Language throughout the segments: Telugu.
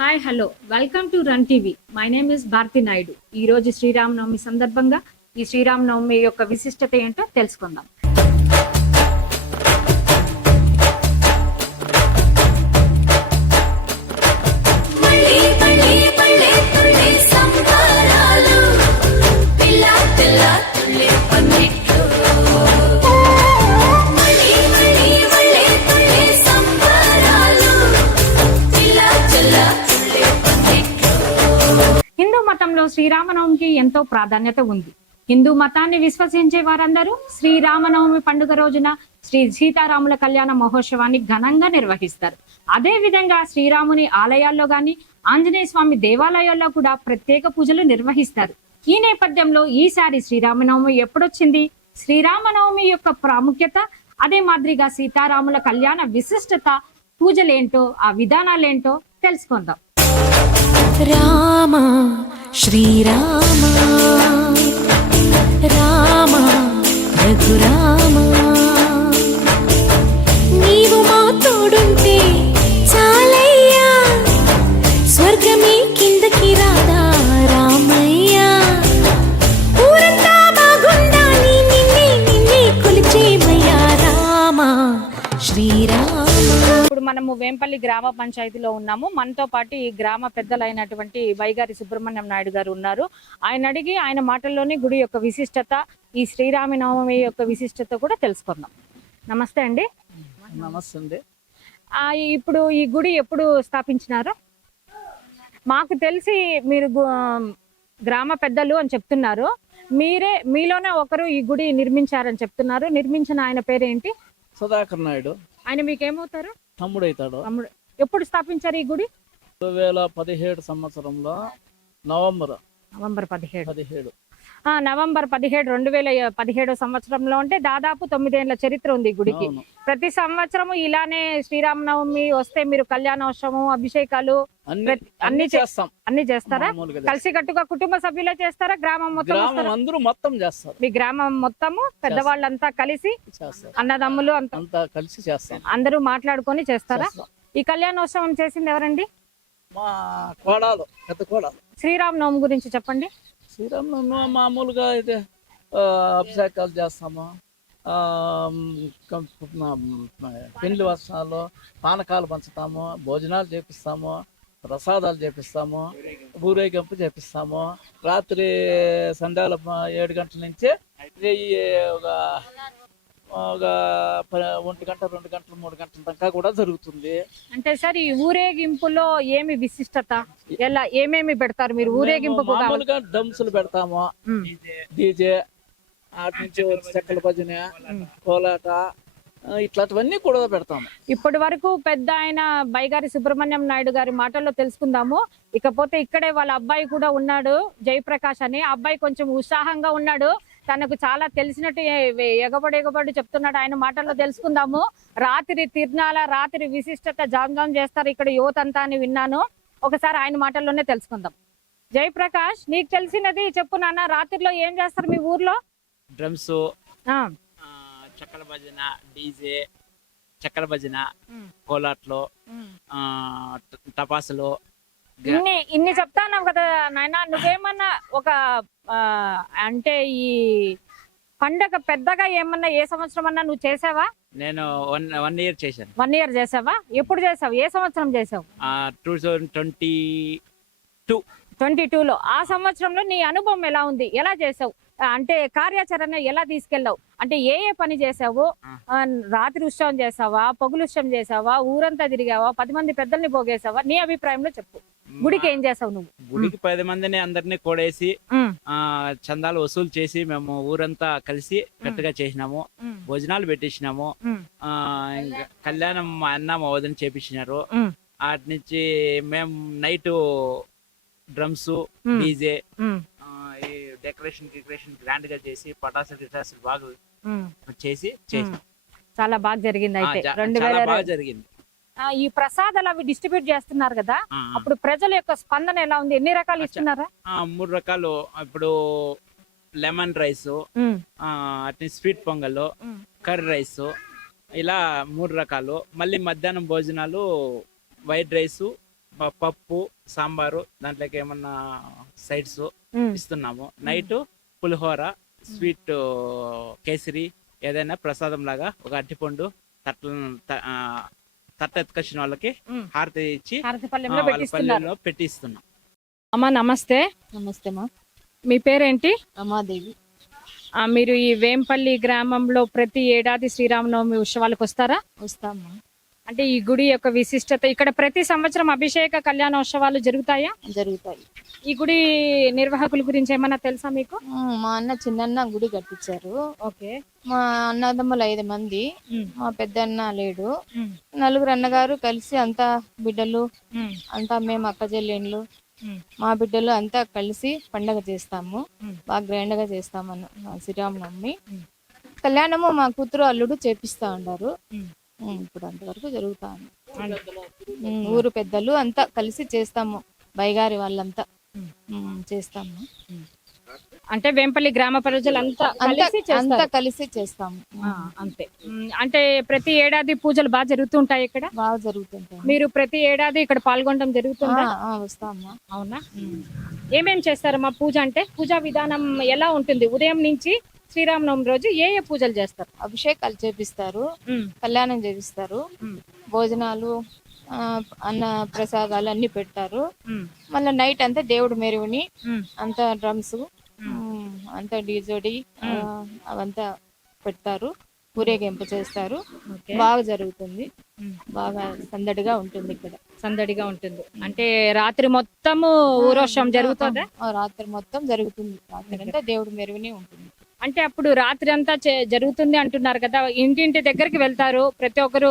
Hi hello welcome to run TV. My name is Bharathi Naidu. ఈ రోజు శ్రీరామనవమి సందర్భంగా ఈ శ్రీరామనవమి యొక్క విశిష్టత ఏంటో తెలుసుకుందాం. హిందూ మతంలో శ్రీరామనవమికి ఎంతో ప్రాధాన్యత ఉంది. హిందూ మతాన్ని విశ్వసించే వారందరూ శ్రీరామనవమి పండుగ రోజున శ్రీ సీతారాముల కళ్యాణ మహోత్సవాన్ని ఘనంగా నిర్వహిస్తారు. అదే విధంగా శ్రీరాముని ఆలయాల్లో గాని ఆంజనేయ స్వామి దేవాలయాల్లో కూడా ప్రత్యేక పూజలు నిర్వహిస్తారు. ఈ నేపథ్యంలో ఈసారి శ్రీరామనవమి ఎప్పుడొచ్చింది, శ్రీరామనవమి యొక్క ప్రాముఖ్యత, అదే మాదిరిగా సీతారాముల కళ్యాణ విశిష్టత, పూజలేంటో ఆ విధానాలేంటో తెలుసుకుందాం. రామ శ్రీరామ రామ రఘురామ నీవు మా తోడుంటే చాలయ్యా, స్వర్గమే కిందకి రాదా రామయ్యా, ఊరంతా బాగుండాలి నిన్నే నిన్నే కొలిచేమయ్యా రామ శ్రీరామ. ఇప్పుడు మనము వేంపల్లి గ్రామ పంచాయతీలో ఉన్నాము. మనతో పాటు ఈ గ్రామ పెద్దలైనటువంటి వైగారి సుబ్రహ్మణ్యం నాయుడు గారు ఉన్నారు. ఆయన అడిగి ఆయన మాటల్లోనే గుడి యొక్క విశిష్టత, ఈ శ్రీరామనవమి యొక్క విశిష్టత కూడా తెలుసుకుందాం. నమస్తే అండి. నమస్తే అండి. ఇప్పుడు ఈ గుడి ఎప్పుడు స్థాపించినారు? మాకు తెలిసి మీరు గ్రామ పెద్దలు అని చెప్తున్నారు. మీలోనే ఒకరు ఈ గుడి నిర్మించారని చెప్తున్నారు. నిర్మించిన ఆయన పేరేంటి? సుధాకర్ నాయుడు. ఆయన మీకేమవుతారు? తమ్ముడు అవుతాడు. తమ్ముడు. ఎప్పుడు స్థాపించారు ఈ గుడి? 2017 సంవత్సరంలో నవంబర్ 17 నవంబర్ 2017 సంవత్సరంలో. అంటే దాదాపు 9 ఏళ్ల చరిత్ర ఉంది ఈ గుడికి. ప్రతి సంవత్సరము ఇలానే శ్రీరామనవమి వస్తే మీరు కళ్యాణోత్సవం, అభిషేకాలు అన్ని చేస్తారా? కలిసి కట్టుగా కుటుంబ సభ్యులే చేస్తారా? గ్రామం మొత్తం అందరూ మొత్తం చేస్తారు. మీ గ్రామం మొత్తము పెద్దవాళ్ళంతా కలిసి, అన్నదమ్ములు అంతా కలిసి చేస్తాం. అందరూ మాట్లాడుకొని చేస్తారా? ఈ కళ్యాణోత్సవం చేసింది ఎవరండి? మా కోడలు, పెద్ద కోడలు. శ్రీరామనవమి గురించి చెప్పండి. శ్రీరామనవమి మామూలుగా అయితే అభిషేకాలు చేస్తాము, పెండ్లి వస్త్రాలు, పానకాలు పంచుతాము, భోజనాలు చేపిస్తాము, ప్రసాదాలు చేపిస్తాము, ఊరేగింపు చేపిస్తాము. రాత్రి సంధ్యాల 7 గంటల నుంచి ఒక 1 గంట, 2 గంటలు, 3 గంటల దాకా కూడా జరుగుతుంది. అంటే సార్, ఈ ఊరేగింపులో ఏమి విశిష్టత, ఎలా ఏమేమి పెడతారు మీరు ఊరేగింపు? మామూలుగా డంసులు పెడతాము, డీజే, అటు నుంచి చెక్కల భజన, కోలాట, ఇట్లాంటివన్నీ కూడా పెడతాము. ఇప్పటి వరకు పెద్ద ఆయన బైగారి సుబ్రహ్మణ్యం నాయుడు గారి మాటల్లో తెలుసుకుందాము. ఇకపోతే ఇక్కడే వాళ్ళ అబ్బాయి కూడా ఉన్నాడు, జయప్రకాష్ అని. అబ్బాయి కొంచెం ఉత్సాహంగా ఉన్నాడు, తనకు చాలా తెలిసినట్టు ఎగబడి చెప్తున్నాడు. ఆయన మాటల్లో తెలుసుకుందాము. రాత్రి తిరునాల, రాత్రి విశిష్టత జామ్ చేస్తారు ఇక్కడ యువత అంతా అని విన్నాను. ఒకసారి ఆయన మాటల్లోనే తెలుసుకుందాం. జయప్రకాష్, నీకు తెలిసినది చెప్పు నాన్న. రాత్రిలో ఏం చేస్తారు మీ ఊర్లో? డ్రమ్స్, చక్కల భజన, డీజే, చక్కల భజన, కోలాట్లు, టపాసులు, ఇన్ని చెప్తాన్నావు కదా నాయన. నువ్వేమన్నా ఒక అంటే ఈ పండగ పెద్దగా ఏమన్నా ఏ సంవత్సరం అన్నా నువ్వు చేసావా? నేను 1 year చేశాను. 1 year చేసావా? ఎప్పుడు చేసావు? ఏ సంవత్సరం చేసావు? 2022లో. ఆ సంవత్సరంలో నీ అనుభవం ఎలా ఉంది? ఎలా చేసావు? అంటే కార్యాచరణ ఎలా తీసుకెళ్ళావు? అంటే ఏ పని చేసావు? రాత్రి ఉత్సవం చేసావా, పగులు ఉత్సవం చేసావా, ఊరంతా తిరిగావా, 10 మంది పెద్దల్ని పోగేసావా? నీ అభిప్రాయంలో చెప్పు. గుడికి ఏం చేసావు నువ్వు? గుడికి 10 మందిని అందరినీ కూడేసి చందాలు వసూలు చేసి మేము ఊరంతా కలిసి గట్టిగా చేసినాము. భోజనాలు పెట్టేసినాము. కళ్యాణం మా అన్న మా వదిన చేపించినారు. అటు నుంచి మేము night drums, DJ, decoration grand గా చేసి పటాసులు బాగా చేసి చాలా బాగా జరిగింది. అయితే బాగా జరిగింది. ఈ ప్రసాదాలు అవి డిస్ట్రిబ్యూట్ చేస్తున్నారు కదా, అప్పుడు ప్రజల యొక్క స్పందన ఎలా ఉంది? ఎన్ని రకాలు ఇస్తున్నారా? 3 రకాలు. ఇప్పుడు లెమన్ రైస్, అట్ని స్వీట్ పొంగల్, కర్రీ రైస్, ఇలా 3 రకాలు. మళ్ళీ మధ్యాహ్నం భోజనాలు వైట్ రైస్, పప్పు సాంబారు దాంట్లోకి ఏమన్నా సైడ్స్ ఇస్తున్నాము. నైట్ పులిహోర, స్వీట్, కేసరి ఏదైనా ప్రసాదం లాగా ఒక అట్టిపండు తట్ట ఎత్తుకొచ్చిన వాళ్ళకి హారతి ఇచ్చి హారతి పళ్ళెంలో వాళ్ళ పెట్టిస్తున్నారు. పల్లెల్లో పెట్టిస్తున్నాం. అమ్మా నమస్తే, నమస్తే మా మీ పేరేంటి? రమాదేవి. మీరు ఈ వేంపల్లి గ్రామంలో ప్రతి ఏడాది శ్రీరామనవమి ఉత్సవాలకు వస్తారా? వస్తామా, అంటే ఈ గుడి యొక్క విశిష్టత, ఇక్కడ ప్రతి సంవత్సరం అభిషేక కళ్యాణోత్సవాలు జరుగుతాయా? జరుగుతాయి. ఈ గుడి నిర్వాహకుల గురించి ఏమన్నా తెలుసా మీకు? మా అన్న చిన్నన్న గుడి కట్టించారు. ఓకే. మా అన్నదమ్ములు 5 మంది, ఉమ్. మా పెద్దన్న లేడు. ఉమ్. 4 అన్నగారు కలిసి అంతా బిడ్డలు ఉమ్. అంతా మేము అక్క చెల్లెళ్ళు ఉమ్. మా బిడ్డలు అంతా కలిసి పండగ చేస్తాము. ఉమ్. బాగా గ్రాండ్ గా చేస్తామన్న శ్రీరామనవమి. ఉమ్. కళ్యాణము మా కూతురు అల్లుడు చేపిస్తా ఉన్నారు. ఉమ్. ఇప్పుడు అంతవరకు జరుగుతా ఉంది. అవును. ఊరు పెద్దలు అంతా కలిసి చేస్తాము. బైగారి వాళ్ళంతా చేస్తాము. అంటే వేంపల్లి గ్రామ ప్రజలంతా కలిసి అంతా చేస్తారు. కలిసి చేస్తాము. అంతే. అంటే ప్రతి ఏడాది పూజలు బాగా జరుగుతుంటాయి ఇక్కడ. బాగా జరుగుతుంటాయి. మీరు ప్రతి ఏడాది ఇక్కడ పాల్గొనడం జరుగుతుందా? వస్తామా. అవునా? ఏమేం చేస్తారమ్మా పూజ? అంటే పూజా విధానం ఎలా ఉంటుంది? ఉదయం నుంచి శ్రీరామనవమి రోజు ఏ ఏ పూజలు చేస్తారు? అభిషేకాలు చేపిస్తారు, ఉమ్. కళ్యాణం చేపిస్తారు, ఉమ్. భోజనాలు, అన్న ప్రసాదాలు అన్ని పెడతారు. ఉమ్. మళ్ళీ నైట్ అంతా దేవుడు మెరుగుని ఉమ్. అంతా డ్రమ్స్ అంతా డీజోడి అవంతా పెడతారు. ఊరేగింపు చేస్తారు. ఓకే. బాగా జరుగుతుంది. ఉమ్. బాగా సందడిగా ఉంటుంది ఇక్కడ. సందడిగా ఉంటుంది. అంటే రాత్రి మొత్తము ఊరోత్సవం జరుగుతుందా? రాత్రి మొత్తం జరుగుతుంది. రాత్రి అంతా దేవుడు మెరుగునే ఉంటుంది. అంటే అప్పుడు రాత్రి అంతా జరుగుతుంది అంటున్నారు కదా, ఇంటింటి దగ్గరికి వెళ్తారు, ప్రతి ఒక్కరు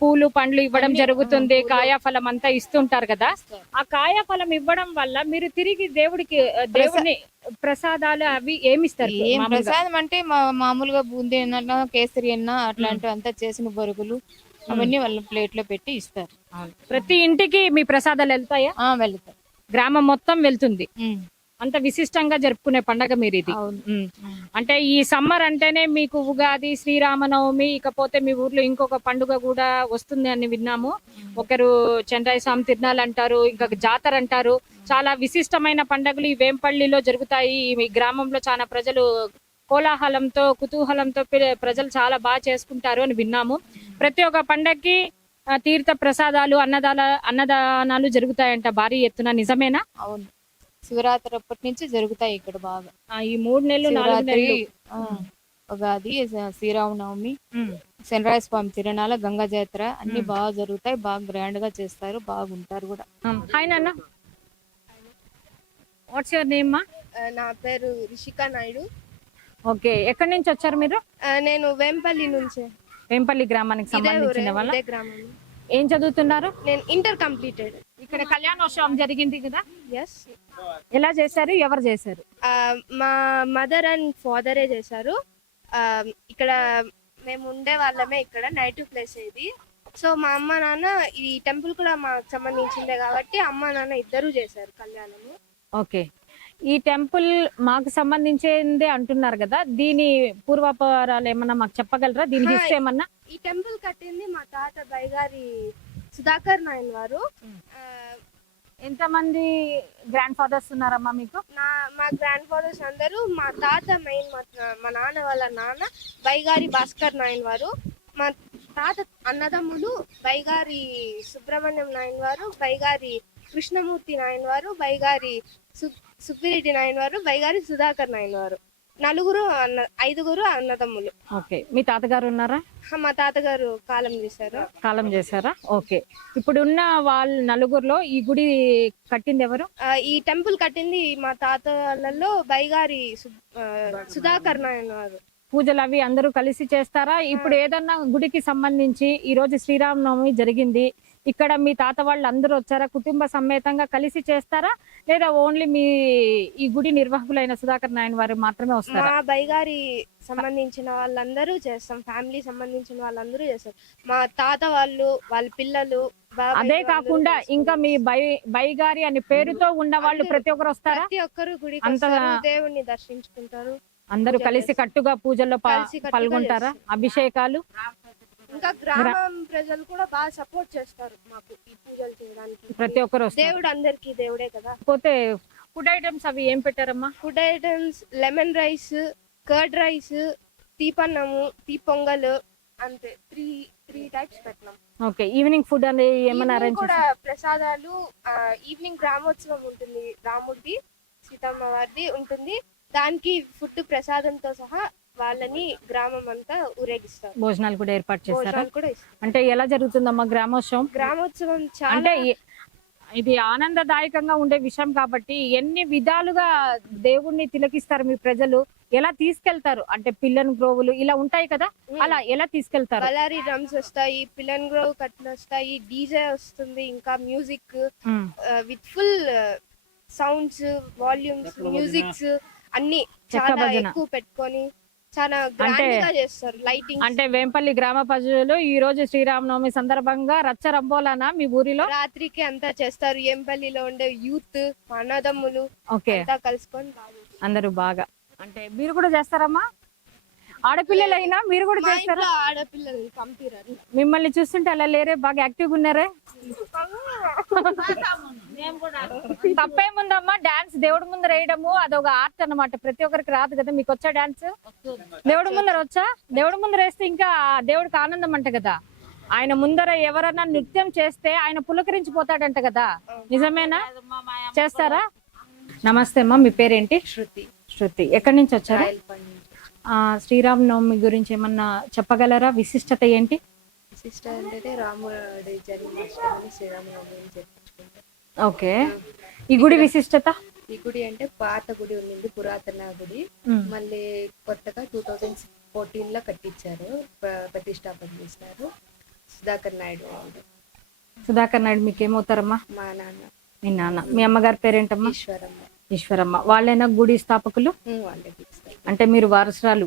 పూలు పండ్లు ఇవ్వడం జరుగుతుంది, కాయాఫలం అంతా ఇస్తుంటారు కదా. ఆ కాయాఫలం ఇవ్వడం వల్ల మీరు తిరిగి దేవుడిని ప్రసాదాలు అవి ఏమిస్తారు? ఏం ప్రసాదం అంటే మామూలుగా బూందీ అన్న, కేసరి అన్న అట్లాంటివి అంతా చేసిన బొరుగులు అవన్నీ వాళ్ళ ప్లేట్ లో పెట్టి ఇస్తారు. ప్రతి ఇంటికి మీ ప్రసాదాలు వెళ్తాయా? వెళ్తారు. గ్రామం మొత్తం వెళ్తుంది. అంత విశిష్టంగా జరుపుకునే పండగ మీరు ఇది. అంటే ఈ సమ్మర్ అంటేనే మీకు ఉగాది, శ్రీరామనవమి, ఇకపోతే మీ ఊర్లో ఇంకొక పండుగ కూడా వస్తుంది అని విన్నాము. ఒకరు చంద్రాయ స్వామి తిరునాళ్ళు అంటారు, ఇంకొక జాతర అంటారు. చాలా విశిష్టమైన పండుగలు ఈ వేంపల్లిలో జరుగుతాయి. ఈ గ్రామంలో చాలా ప్రజలు కోలాహలంతో కుతూహలంతో ప్రజలు చాలా బాగా చేసుకుంటారు అని విన్నాము. ప్రతి ఒక్క పండగకి తీర్థ ప్రసాదాలు, అన్నదానాలు జరుగుతాయంట భారీ ఎత్తున. నిజమేనా? అవును. శివరాత్రి అప్పటి నుంచి జరుగుతాయి ఇక్కడ బాగా. ఈ 3 నెలలు 4 నెలలు ఉగాది, శ్రీరామనవమి, చంద్రాయ స్వామి తిరునాళ్ళ, గంగా జాతర అన్ని బాగా జరుగుతాయి. బాగా గ్రాండ్ గా చేస్తారు. బాగుంటారు కూడా. హాయ్ నాన్న, వాట్స్ యువర్ నేమ్? నా పేరు రిషికా నాయుడు. ఓకే. ఎక్కడి నుంచి వచ్చారు మీరు? నేను వేంపల్లి నుంచి. వేంపల్లి గ్రామానికి సంబంధించిన వాళ్ళ? ఇదే గ్రామం. ఏం చదువుతున్నారు? నేను ఇంటర్ కంప్లీటెడ్. ఇక్కడ కళ్యాణోత్సవం జరిగింది కదా, ఎస్. ఎలా చేశారు? ఎవరు చేశారు? మా మదర్ అండ్ ఫాదరే చేశారు. ఇక్కడ మేము ఉండే వాళ్ళమే. ఇక్కడ నైట్ ప్లేస్ ఇది. సో మా అమ్మ నాన్న, ఈ టెంపుల్ కూడా మాకు సంబంధించిందే కాబట్టి అమ్మ నాన్న ఇద్దరు చేశారు కళ్యాణము. ఓకే. ఈ టెంపుల్ మాకు సంబంధించిందే అంటున్నారు కదా, దీని పూర్వాపరాలు ఏమన్నా మాకు చెప్పగలరా? దీని హిస్టరీ ఏమన్నా? ఈ టెంపుల్ కట్టింది మా తాత బైగారి సుధాకర్ నాయన్ వారు. ఎంతమంది గ్రాండ్ ఫాదర్స్ ఉన్నారమ్మా మీకు? మా గ్రాండ్ ఫాదర్స్ అందరూ, మా తాత మెయిన్, మా నాన్న వాళ్ళ నాన్న బైగారి భాస్కర్ నాయన్ వారు. మా తాత అన్నదమ్ములు బైగారి సుబ్రహ్మణ్యం నాయన్ వారు, బైగారి కృష్ణమూర్తి నాయన్ వారు, బైగారి సుబ్బిరెడ్డి నాయన్ వారు, బైగారి సుధాకర్ నాయన్ వారు. 5 అన్నదమ్ములు. ఓకే. మీ తాతగారు ఉన్నారా? మా తాతగారు కాలం చేశారా? ఓకే. ఇప్పుడున్న వాళ్ళ 4 ఈ గుడి కట్టింది ఎవరు? ఈ టెంపుల్ కట్టింది మా తాత వాళ్ళలో బైగారి సుధాకర్ నాయన్ వారు. పూజలు అవి అందరూ కలిసి చేస్తారా? ఇప్పుడు ఏదన్నా గుడికి సంబంధించి ఈ రోజు శ్రీరామనవమి జరిగింది, ఇక్కడ మీ తాత వాళ్ళు అందరూ వచ్చారా? కుటుంబ సమేతంగా కలిసి చేస్తారా, లేదా ఓన్లీ మీ ఈ గుడి నిర్వాహకులైన సుధాకర్ నాయన్ వారు మాత్రమే వస్తారా? మా బైగారి సంబంధించిన వాళ్ళందరూ చేస్తాం. ఫ్యామిలీ సంబంధించిన వాళ్ళందరూ చేస్తారు. మా తాత వాళ్ళు, వాళ్ళ పిల్లలు. అదే కాకుండా ఇంకా మీ బైగారి అనే పేరుతో ఉన్న వాళ్ళు ప్రతి ఒక్కరు వస్తారా? ప్రతి ఒక్కరు గుడికి వస్తారు, దేవుణ్ణి దర్శించుకుంటారు. అందరూ కలిసి కట్టుగా పూజల్లో పాల్గొంటారా? అభిషేకాలు ఇంకా గ్రామం ప్రజలు కూడా బాగా సపోర్ట్ చేస్తారు మాకు ఈ పూజలు చేయడానికి. ప్రతి ఒక్కరు వస్తారు. దేవుడు అందరికి దేవుడే కదా. పోతే ఫుడ్ ఐటమ్స్ అవి ఏం పెట్టారమ్మా? Food items lemon rice, curd rice, తీపన్నము, పొంగల్, అంతే. త్రీ టైప్స్ పెట్టినాం. ఓకే. ఈవినింగ్ ఫుడ్ అనేది ఏమైనా ఈవినింగ్ అరేంజ్ కూడా ప్రసాదాలు. ఈవినింగ్ గ్రామోత్సవం ఉంటుంది, రాముడిది సీతమ్మ వారిది ఉంటుంది. దానికి ఫుడ్ ప్రసాదంతో సహా వాళ్ళని గ్రామం అంతా ఊరేగిస్తారు. భోజనాలు కూడా ఏర్పాటు చేస్తారా? భోజనాలు కూడా ఇస్తారు. అంటే ఎలా జరుగుతుందమ్మా గ్రామోత్సవం? గ్రామోత్సవం చాలా అంటే ఇది ఆనందదాయకంగా ఉండే విషయం కాబట్టి ఎన్ని విధాలుగా దేవుణ్ణి తిలకిస్తారు మీ ప్రజలు, ఎలా తీసుకెళ్తారు? అంటే పిల్లన్ గ్రోవులు ఇలా ఉంటాయి కదా, అలా ఎలా తీసుకెళ్తారు? బలారీ డ్రమ్స్ వస్తాయి, పిల్లన్ గ్రోవ్ కట్లు వస్తాయి, డీజే వస్తుంది, ఇంకా music with full sounds, volumes, musics అన్ని చాలా ఎక్కువ పెట్టుకొని చాలా గ్రాండ్ గా చేస్తారు. లైటింగ్. అంటే వేంపల్లి గ్రామ ప్రజలు ఈ రోజు శ్రీరామనవమి సందర్భంగా రచ్చ రంబోలానా మీ ఊరిలో? రాత్రికి అంతా చేస్తారు. ఏంపల్లిలో ఉండే యూత్ అన్నదమ్ములు అంతా కలుసుకొని అందరూ బాగా. అంటే మీరు కూడా చేస్తారమ్మా? ఆడపిల్లలైనా మీరు కూడా చేస్తారా? ఆడపిల్లలు పంపిరారు. మిమ్మల్ని చూస్తుంటే అలా లేరే, బాగా యాక్టివ్ ఉన్నారే. తప్పేముందమ్మా, డాన్స్ దేవుడి ముందర వేయడము అదొక ఆర్ట్ అన్నమాట. ప్రతి ఒక్కరికి రాదు కదా, మీకు వచ్చా డాన్స్? దేవుడి ముందర వచ్చా? దేవుడి ముందర వేస్తే ఇంకా దేవుడికి ఆనందం అంట కదా. ఆయన ముందర ఎవరన్నా నృత్యం చేస్తే ఆయన పులకరించిపోతాడంట కదా, నిజమేనా? చేస్తారా? నమస్తే అమ్మా, మీ పేరేంటి? శృతి. ఎక్కడి నుంచి వచ్చారు? శ్రీరామనవమి గురించి ఏమన్నా చెప్పగలరా? విశిష్టత ఏంటి? విశిష్టత అంటే రాముడి జన్మాష్టమి శ్రీరామనవమి చెప్పుకుంటాం. ఓకే. ఈ గుడి విశిష్టత? ఈ గుడి అంటే పాత గుడి ఉంది, పురాతన గుడి. మళ్ళీ కొత్తగా 2014 లో కట్టించారు, ప్రతిష్టాపన చేసినారు. సుధాకర్ నాయుడు. మీకేమవుతారమ్మా? మా నాన్న. మీ నాన్న. మీ అమ్మగారి పేరేంటమ్మా? ఈశ్వరమ్మ. వాళ్ళైనా గుడి స్థాపకులు? వాళ్ళే. అంటే మీరు వారసురాలు,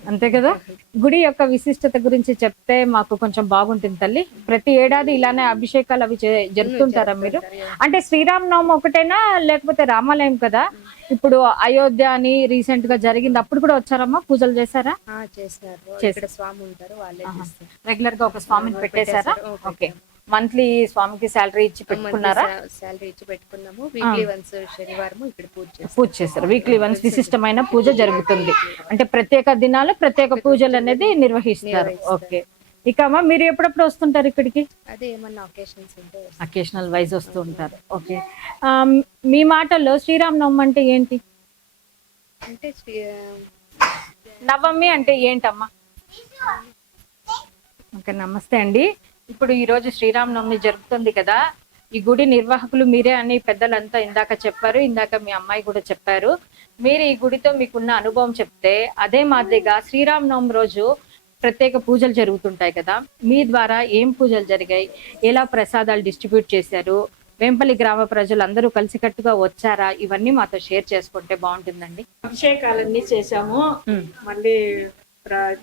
అంతే కదా? గుడి యొక్క విశిష్టత గురించి చెప్తే మాకు కొంచెం బాగుంటుంది తల్లి. ప్రతి ఏడాది ఇలానే అభిషేకాలు అవి జరుపుతుంటారా మీరు? అంటే శ్రీరామనవమి ఒకటేనా లేకపోతే రామాలయం కదా? ఇప్పుడు అయోధ్య అని రీసెంట్ గా జరిగింది, అప్పుడు కూడా వచ్చారమ్మా? పూజలు చేశారా? చేశారు. స్వామి ఉంటారు, వాళ్ళే రెగ్యులర్ గా ఒక స్వామిని పెట్టేశారా? ఓకే. మంత్లీ స్వామికి శాలరీ ఇచ్చి పెట్టుకున్నారా? శాలరీ ఇచ్చి పెట్టుకున్నాము. వీక్లీ వన్స్ శనివారం ఇక్కడ పూజ చేస్తారు. వీక్లీ వన్స్ విశిష్టమైన పూజ జరుగుతుంది. అంటే ప్రత్యేక దినాలు ప్రత్యేక పూజలు అనేది నిర్వహిస్తారు. ఓకే. ఇక అమ్మా, మీరు ఎప్పుడప్పుడు వస్తుంటారు ఇక్కడికి? అదే ఏమన్నా ఒకేషన్స్ ఉంటే అకేషనల్ వైజ్ వస్తూ ఉంటారు. ఓకే. మీ మాటల్లో శ్రీరామనవమి అంటే ఏంటి? అంటే నవమి అంటే ఏంటమ్మా? ఓకే, నమస్తే అండి. ఇప్పుడు ఈ రోజు శ్రీరామనవమి జరుగుతుంది కదా, ఈ గుడి నిర్వాహకులు మీరే అని పెద్దలంతా ఇందాక చెప్పారు, ఇందాక మీ అమ్మాయి కూడా చెప్పారు. మీరు ఈ గుడితో మీకున్న అనుభవం చెప్తే, అదే మాదిరిగా శ్రీరామనవమి రోజు ప్రత్యేక పూజలు జరుగుతుంటాయి కదా, మీ ద్వారా ఏం పూజలు జరిగాయి, ఎలా ప్రసాదాలు డిస్ట్రిబ్యూట్ చేశారు, వేంపల్లి గ్రామ ప్రజలు అందరూ కలిసికట్టుగా వచ్చారా, ఇవన్నీ మాతో షేర్ చేసుకుంటే బాగుంటుందండి. అభిషేకాలన్నీ చేశాము. మళ్ళీ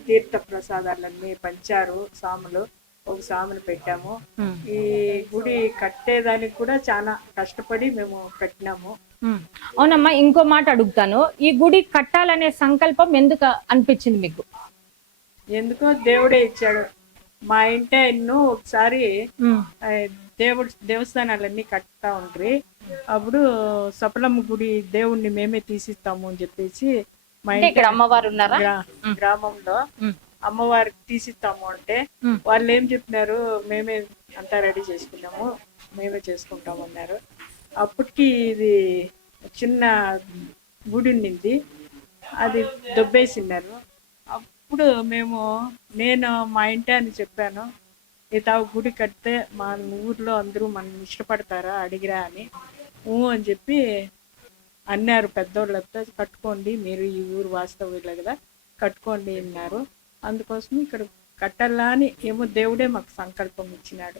తీర్థ ప్రసాదాలన్నీ పంచారు సాములు. ఒక సాములు పెట్టాము. ఈ గుడి కట్టేదానికి కూడా చాలా కష్టపడి మేము కట్టినాము. అవునమ్మా, ఇంకో మాట అడుగుతాను. ఈ గుడి కట్టాలనే సంకల్పం ఎందుకు అనిపించింది మీకు? ఎందుకో దేవుడే ఇచ్చాడు. మా ఇంటే ఎన్నో ఒకసారి దేవస్థానాలన్నీ కట్టా ఉండ్రి. అప్పుడు సపలమ్మ గుడి దేవుణ్ణి మేమే తీసిస్తాము అని చెప్పేసి మా ఇంటి అమ్మవారు ఉన్నారా గ్రామంలో అమ్మవారికి తీసిస్తాము అంటే వాళ్ళు ఏం చెప్పినారు, మేమే అంతా రెడీ చేసుకున్నాము, మేమే చేసుకుంటాము అన్నారు. అప్పటికి ఇది చిన్న గుడి ఉండింది, అది దొబ్బేసినారు. అప్పుడు నేను మా ఇంటి అని చెప్పాను, ఇతా గుడి కడితే మా ఊర్లో అందరూ మనం ఇష్టపడతారా అడిగిరా అని. అని చెప్పి అన్నారు పెద్దోళ్ళతో, కట్టుకోండి మీరు ఈ ఊరు వాస్తవ్యులే కదా, కట్టుకోండి అన్నారు. అందుకోసం ఇక్కడ కట్టాలని ఏమో దేవుడే మాకు సంకల్పం ఇచ్చినాడు.